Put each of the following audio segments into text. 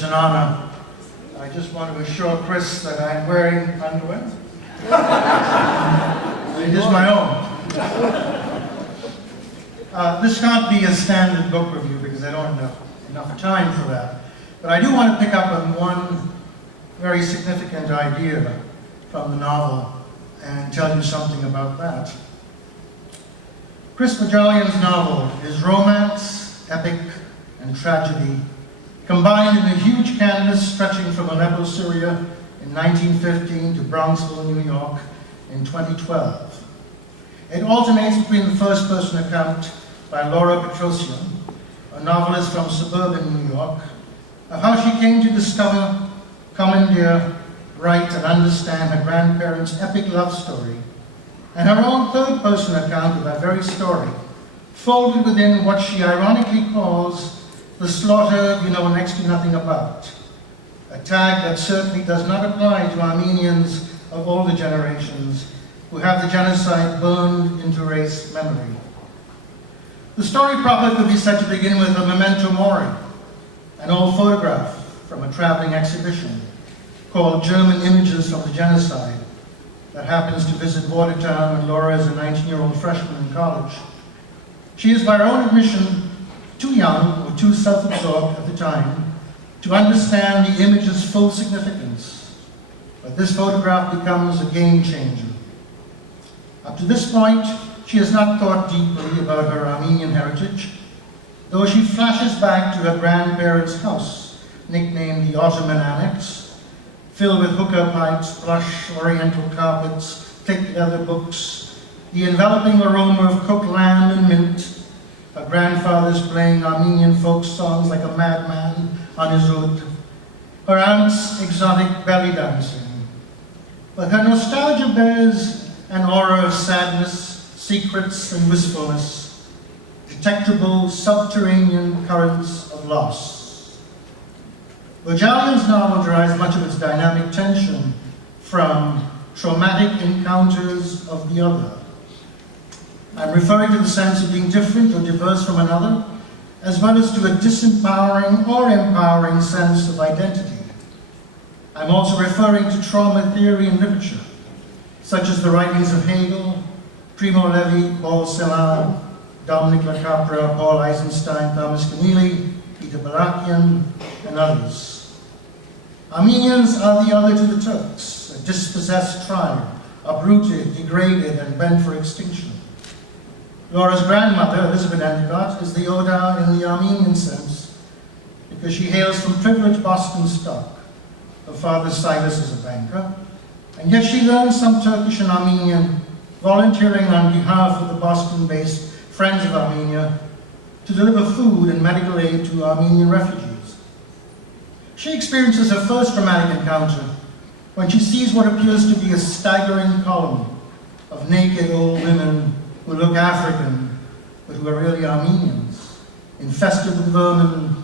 is an honor. I just want to assure Chris that I'm wearing underwear. It is my own. This can't be a standard book review because I don't have enough time for that. But I do want to pick up on one very significant idea from the novel and tell you something about that. Chris Bohjalian's novel is romance, epic, and tragedy, combined in a huge canvas stretching from Aleppo, Syria in 1915 to Bronxville, New York in 2012. It alternates between the first-person account by Laura Petrosian, a novelist from suburban New York, of how she came to discover, commandeer, write, and understand her grandparents' epic love story, and her own third-person account of that very story, folded within what she ironically calls the slaughter you know next to nothing about, a tag that certainly does not apply to Armenians of older generations who have the genocide burned into race memory. The story proper could be said to begin with a memento mori, an old photograph from a traveling exhibition called German Images of the Genocide that happens to visit Watertown when Laura is a 19-year-old freshman in college. She is, by her own admission, too young or too self-absorbed at the time to understand the image's full significance, but this photograph becomes a game changer. Up to this point, she has not thought deeply about her Armenian heritage, though she flashes back to her grandparents' house, nicknamed the Ottoman Annex, filled with hookah pipes, plush, oriental carpets, thick leather books, the enveloping aroma of cooked lamb and mint, her grandfather's playing Armenian folk songs like a madman on his oud, her aunt's exotic belly dancing. But her nostalgia bears an aura of sadness, secrets, and wistfulness, detectable subterranean currents of loss. Bohjalian's novel derives much of its dynamic tension from traumatic encounters of the other. I'm referring to the sense of being different or diverse from another, as well as to a disempowering or empowering sense of identity. I'm also referring to trauma theory in literature, such as the writings of Hegel, Primo Levi, Paul Celan, Dominic Lacapra, Paul Eisenstein, Thomas Keneally, Peter Balakian, and others. Armenians are the other to the Turks, a dispossessed tribe, uprooted, degraded, and bent for extinction. Laura's grandmother, Elizabeth Endicott, is the Oda in the Armenian sense because she hails from privileged Boston stock. Her father, Silas, is a banker, and yet she learns some Turkish and Armenian, volunteering on behalf of the Boston-based Friends of Armenia to deliver food and medical aid to Armenian refugees. She experiences her first dramatic encounter when she sees what appears to be a staggering column of naked old women who look African, but who are really Armenians, infested with vermin,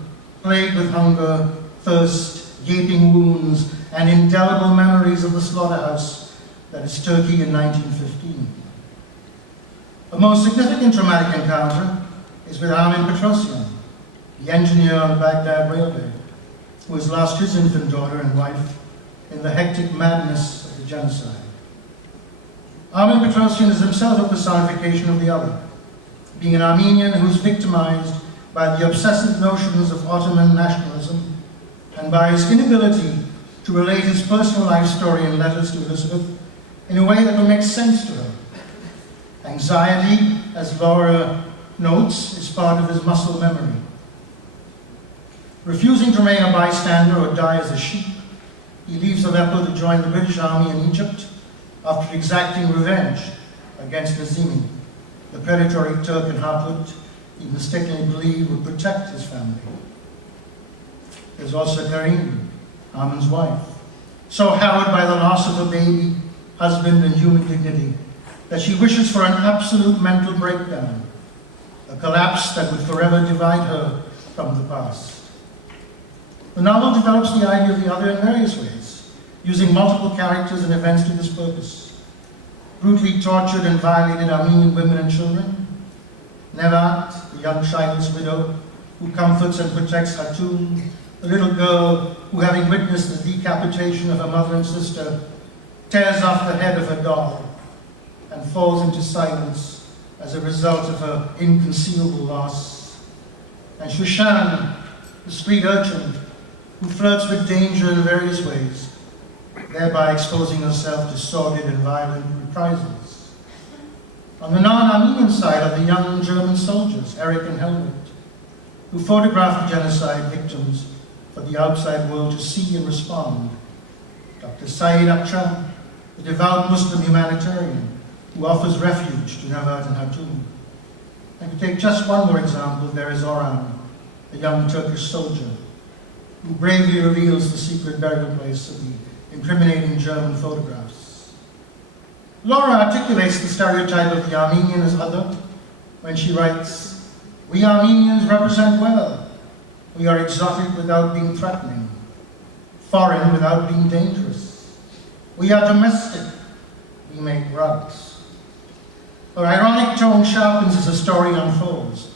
plagued with hunger, thirst, gaping wounds, and indelible memories of the slaughterhouse that is Turkey in 1915. The most significant traumatic encounter is with Armin Petrosian, the engineer on the Baghdad Railway, who has lost his infant daughter and wife in the hectic madness of the genocide. Armin Petrosian is himself a personification of the other, being an Armenian who is victimized by the obsessive notions of Ottoman nationalism and by his inability to relate his personal life story in letters to Elizabeth in a way that will make sense to her. Anxiety, as Laura notes, is part of his muscle memory. Refusing to remain a bystander or die as a sheep, he leaves Aleppo to join the British Army in Egypt after exacting revenge against Nazimi, the predatory Turk in Harput he mistakenly believed would protect his family. There's also Garebian, Armin's wife, so harrowed by the loss of her baby, husband, and human dignity, that she wishes for an absolute mental breakdown, a collapse that would forever divide her from the past. The novel develops the idea of the other in various ways, using multiple characters and events to this purpose. Brutally tortured and violated Armenian women and children, Nevat, the young childless widow, who comforts and protects Hatun, the little girl who, having witnessed the decapitation of her mother and sister, tears off the head of her doll and falls into silence as a result of her inconceivable loss. And Shushan, the street urchin, who flirts with danger in various ways, thereby exposing herself to sordid and violent reprisals. On the non-Armenian side are the young German soldiers, Erich and Helmut, who photograph the genocide victims for the outside world to see and respond. Dr. Saeed Akram, the devout Muslim humanitarian who offers refuge to Nevat and Hatun. And to take just one more example, there is Orhan, a young Turkish soldier, who bravely reveals the secret burial place of the incriminating German photographs. Laura articulates the stereotype of the Armenian as other when she writes, "We Armenians represent well. We are exotic without being threatening, foreign without being dangerous. We are domestic. We make rugs." Her ironic tone sharpens as the story unfolds,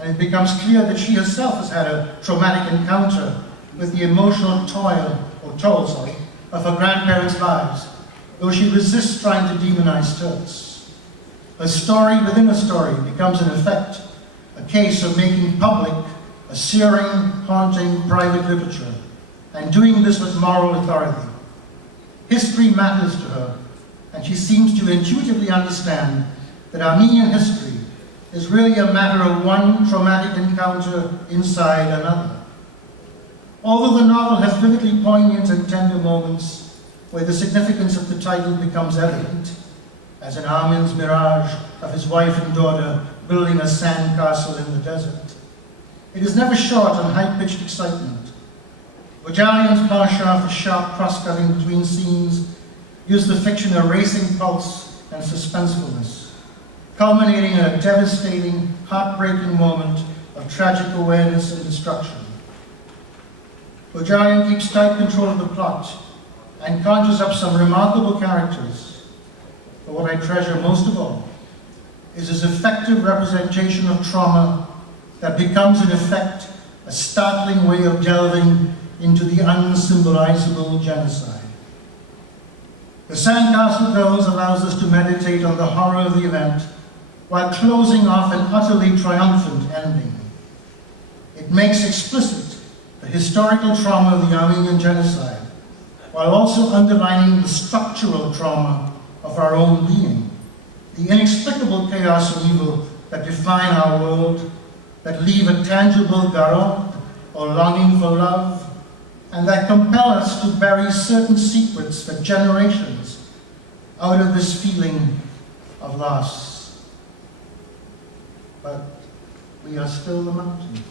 and it becomes clear that she herself has had a traumatic encounter with the emotional toll of her grandparents' lives, though she resists trying to demonize Turks. A story within a story becomes, in effect, a case of making public a searing, haunting private literature, and doing this with moral authority. History matters to her, and she seems to intuitively understand that Armenian history is really a matter of one traumatic encounter inside another. Although the novel has vividly poignant and tender moments where the significance of the title becomes evident, as in Armin's mirage of his wife and daughter building a sandcastle in the desert, it is never short on high-pitched excitement. Bohjalian's penchant for sharp cross-cutting between scenes gives the fiction a racing pulse and suspensefulness, culminating in a devastating, heartbreaking moment of tragic awareness and destruction. Bohjalian keeps tight control of the plot and conjures up some remarkable characters. But what I treasure most of all is his effective representation of trauma that becomes, in effect, a startling way of delving into the unsymbolizable genocide. The Sandcastle Girls allows us to meditate on the horror of the event while closing off an utterly triumphant ending. It makes explicit the historical trauma of the Armenian genocide, while also underlining the structural trauma of our own being, the inexplicable chaos and evil that define our world, that leave a tangible garot, or longing for love, and that compel us to bury certain secrets for generations out of this feeling of loss. But we are still the mountain.